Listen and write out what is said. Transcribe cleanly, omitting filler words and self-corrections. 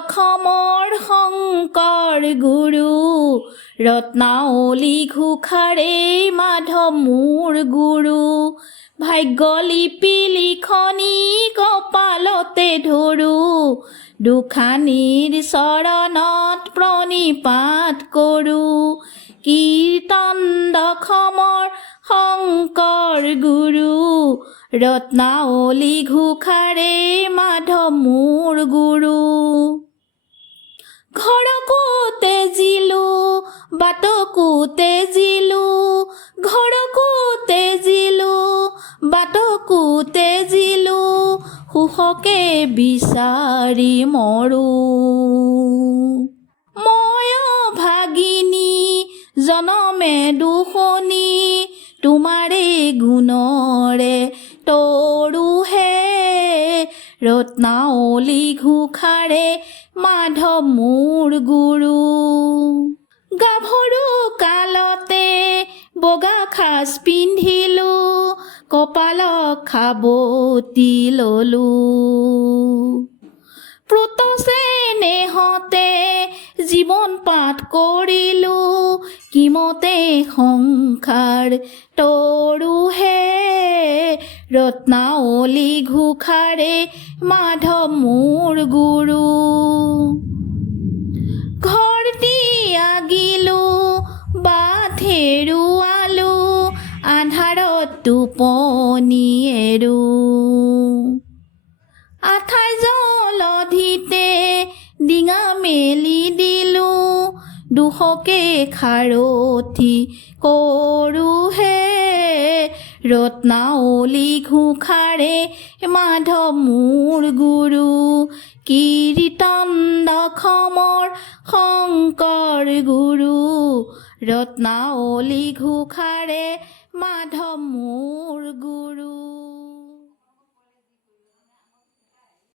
দশমৰ শংকৰ গুৰু ৰত্নাৱলী ঘোষাৰে মাধৱ মোৰ গুৰু ভাগ্য লিপি লিখনি কপালতে ধৰো দুখানীৰ চৰণত প্ৰণিপাত কৰোঁ কীৰ্তন দশমৰ শংকৰ গুৰু ৰত্নাৱলী ঘোষাৰে মাধৱ মোৰ গুৰু ঘৰকো তেজিলো বাটকো তেজিলো ঘৰকো তেজিলো বাটকো তেজিলো সুখকে বিচাৰি মৰো মই ভাগিনী জনমে দুখনি তোমাৰে গুণৰে তৰুহে ৰত্নাৱলী ঘোষাৰে মাধৱ মোৰ গুৰু গাভৰু কালতে বগা সাজ পিন্ধিলো কপালত খাবতি ললো প্ৰোতছে নেহতে জীৱন পাঠ কৰিলো কিমতে সংসাৰ তৰুহে ৰত্নাৱলী ঘোষাৰে মাধৱ মোৰ গুৰু ঘৰ ত্যাগিলো বাট হেৰুৱালো আন্ধাৰত টোপনি এৰো আঠাই জলধিতে ডিঙা মেলি দিলো দুখকে খাৰঠি কৰোহে ৰত্নাৱলী ঘোষাৰে মাধৱ মোৰ গুৰু কীৰ্তন দশমৰ শংকৰ গুৰু ৰত্নাৱলী ঘোষাৰে মাধৱ মোৰ গুৰু